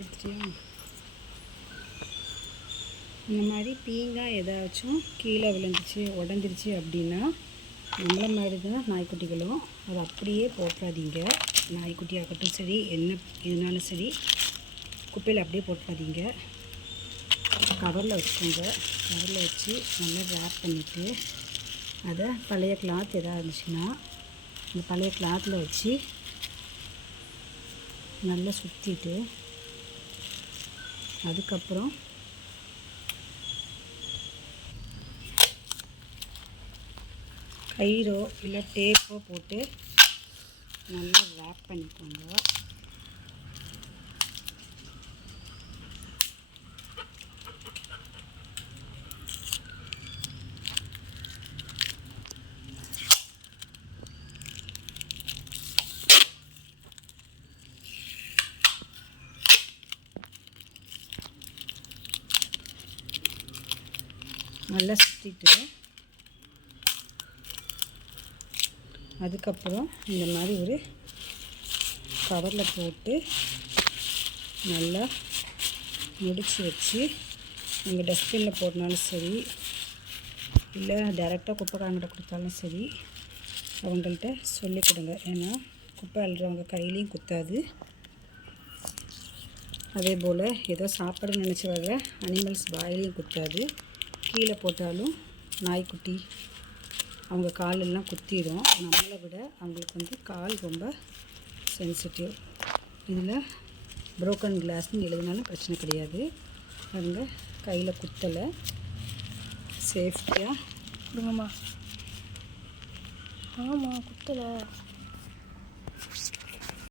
எடுத்துட்டியா இந்த மாதிரி பீங்காய் ஏதாச்சும் கீழே விழுந்துச்சு உடஞ்சிருச்சு அப்படின்னா நம்மள மாதிரி தான் நாய்க்குட்டிகளும் அதை அப்படியே போட்டுறாதீங்க. நாய்க்குட்டி ஆகட்டும் சரி என்ன எதுனாலும் சரி குப்பையில் அப்படியே போட்டுறாதீங்க. கவரில் வச்சுக்கோங்க. கவரில் வச்சு நல்லா ரேப் பண்ணிவிட்டு அதை பழைய கிளாத் எதாவது இருந்துச்சுன்னா அந்த பழைய கிளாத்தில் வச்சு நல்லா சுற்றிட்டு அதுக்கப்புறம் கயிறோ இல்லை டேப்போ போட்டு நல்லா வேக் பண்ணிக்கோங்க. நல்லா சுற்றிட்டு அதுக்கப்புறம் இந்த மாதிரி ஒரு கவரில் போட்டு நல்லா முடிச்சு வச்சு நீங்கள் டஸ்ட்பினில் போடனாலும் சரி இல்லை டேரெக்டாக குப்பைக்காரங்கிட்ட கொடுத்தாலும் சரி அவங்கள்ட்ட சொல்லிக் கொடுங்க. ஏன்னா குப்பை அள்ளுறவங்க கையிலையும் குத்தாது. அதே போல் ஏதோ சாப்பாடு நினச்சி வர்ற அனிமல்ஸ் வாயிலையும் குத்தாது. கீழே போட்டாலும் நாய்க்குட்டி அவங்க காலெல்லாம் குத்திடும். நம்மளை விட அவங்களுக்கு வந்து கால் ரொம்ப சென்சிட்டிவ் இதில் ப்ரோக்கன் கிளாஸ்னு எழுதினாலும் பிரச்சனை கிடையாது. அவங்க கையில் குத்தலை. சேஃப்டியாக கொடுங்கம்மா. ஆமாம் குத்தலை.